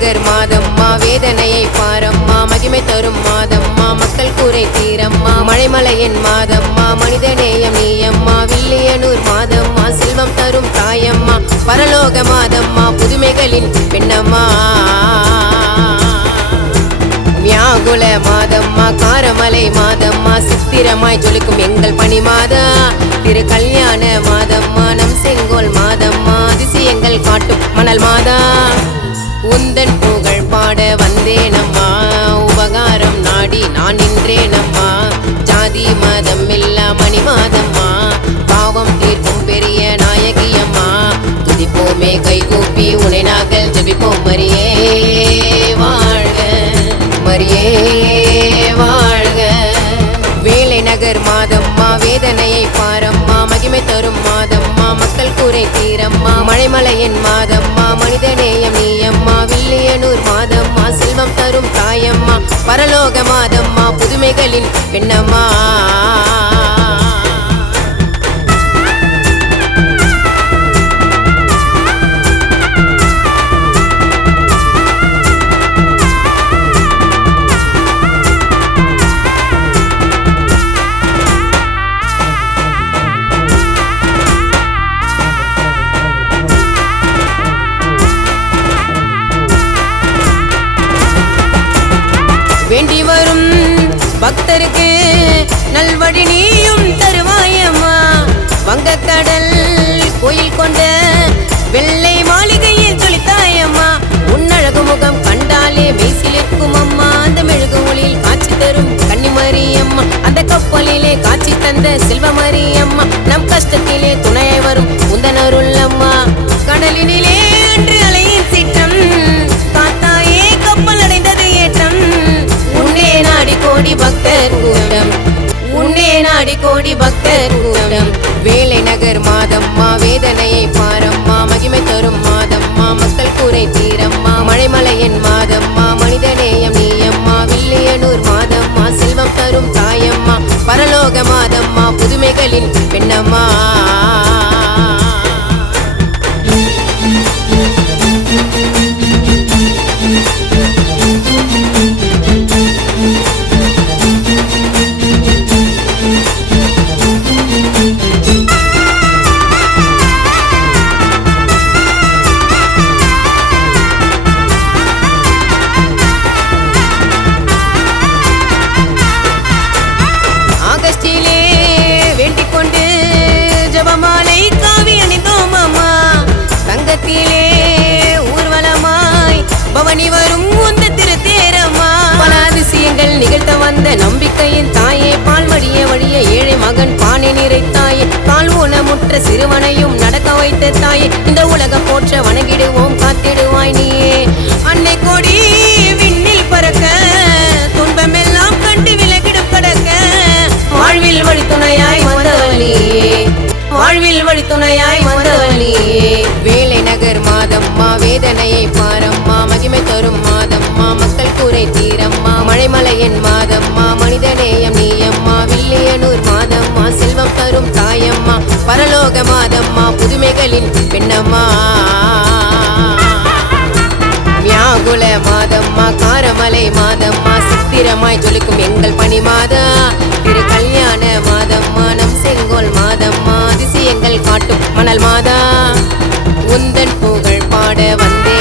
நகர் மாதம்மா வேதனையை பாரம்மா மகிமை தரும் மாதம்மா மக்கள் கூரை தீரம்மா மழைமலையின் மாதம்மா மனிதநேயம் நீயம்மா வில்லியனூர் மாதம்மா செல்வம் தரும் தாயம்மா பரலோக மாதம்மா புதுமைகளின் பெண்ணம்மா வியாகுல மாதம்மா காரமலை மாதம்மா சித்திரமாய் ஜொலிக்கும் எங்கள் பணி மாதா திரு கல்யாண மாதம்மா நம் செங்கோல் மாதம்மா அதிசயங்கள் காட்டும் மணல் மாதா உந்தன் புகழ் பாட வந்தேனம்மா உபகாரம் நாடி நான் நின்றேனம்மா ஜாதி மதம் இல்ல மணி மாதம்மா பாவம் தீர்க்கும் பெரிய நாயகியம்மா துதிப்போமே கைகூப்பி உனை நாங்கள் ஜெபிப்போம் மரியே வாழ்க மரியே வாழ்க வேலை நகர் மாதம்மா வேதனையை பாரம்மா மகிமை தரும் மாதம்மா மக்கள் கூரை தீரம்மா மழைமலையின் மாதம்மா மனிதநேயம் நீயம்மா வில்லியனூர் மாதம்மா செல்வம் தரும் தாயம்மா பரலோக மாதம்மா புதுமைகளின் பெண்ணம்மா வேண்டி வரும் பக்தருக்கு நல்வழி நீயும் தருவாயம்மா வங்கக்கடல் கோயில் கொண்ட வெள்ளை மாளிகையில் சொலித்தாயம்மா உன்னழகு முகம் கண்டாலே மெய்சிலிருக்கும் அம்மா அந்த மெழுகு ஒளியில் காட்சி தரும் கன்னிமரியம்மா அந்த கப்பலிலே காட்சி தந்த செல்வமரியம்மா நம் கஷ்டத்திலே துணையை வரும் உந்தனருள்ளம்மா கடலினிலே அன்று அலையின் சீற்றம் காத்தாயே கப்பல் அடைந்தது ஏற்றம் உன்னே நாடி கோடி பக்தர் கூட்டம் உன்னே நாடி கோடி பக்தர் கூட்டம் வேலை நகர் மாதம்மா வேதனையை பாரம்மா மகிமை தரும் மாதம்மா மக்கள் கூரை தீரம்மா மழைமலையின் மாதம்மா மனிதநேயம் நீயம்மா வில்லியனூர் மாதம்மா செல்வம் தரும் தாயம்மா பரலோக மாதம்மா புதுமைகளின் பெண்ணம்மா பவனி வரும் உந்த திருத்தேரம்மா பல அதிசயங்கள் நிகழ்த்த வந்த நம்பிக்கையின் தாயே பால் வழிய வழிய ஏழை மகன் பானை நிறைத்தாயே கால் ஊனமுற்ற சிறுவனையும் நடக்க வைத்த தாயே இந்த உலகம் போற்ற வணங்கிடுவோம் காத்திடுவாய் நீயே அன்னை கோடி விண்ணில் பறக்க துன்பமெல்லாம் கண்டு விலகிடும் கடக்க வாழ்வில் வழித்துணையாய் வந்தவளியே வாழ்வில் வழித்துணையாய் வந்தவளியே வேலை நகர் மாதம்மா வேதனையை பாரம்மா மகிமை தரும் மாதம்மா மக்கள் கூரை தீரம்மா மழைமலையின் மாதம்மா மனிதநேயம் நீயம்மா வில்லியனூர் மாதம்மா செல்வம் தரும் தாயம்மா பரலோக மாதம்மா புதுமைகளின் பெண்ணம்மா வியாகுல மாதம்மா காரமலை மாதம்மா சித்திரமாய் ஜொலிக்கும் எங்கள் பணி மாதா திரு கல்யாண மாதம்மா நம் செங்கோல் மாதம்மா அதிசயங்கள் காட்டும் மணல் மாதா உந்தன் புகழ் பாட வந்தே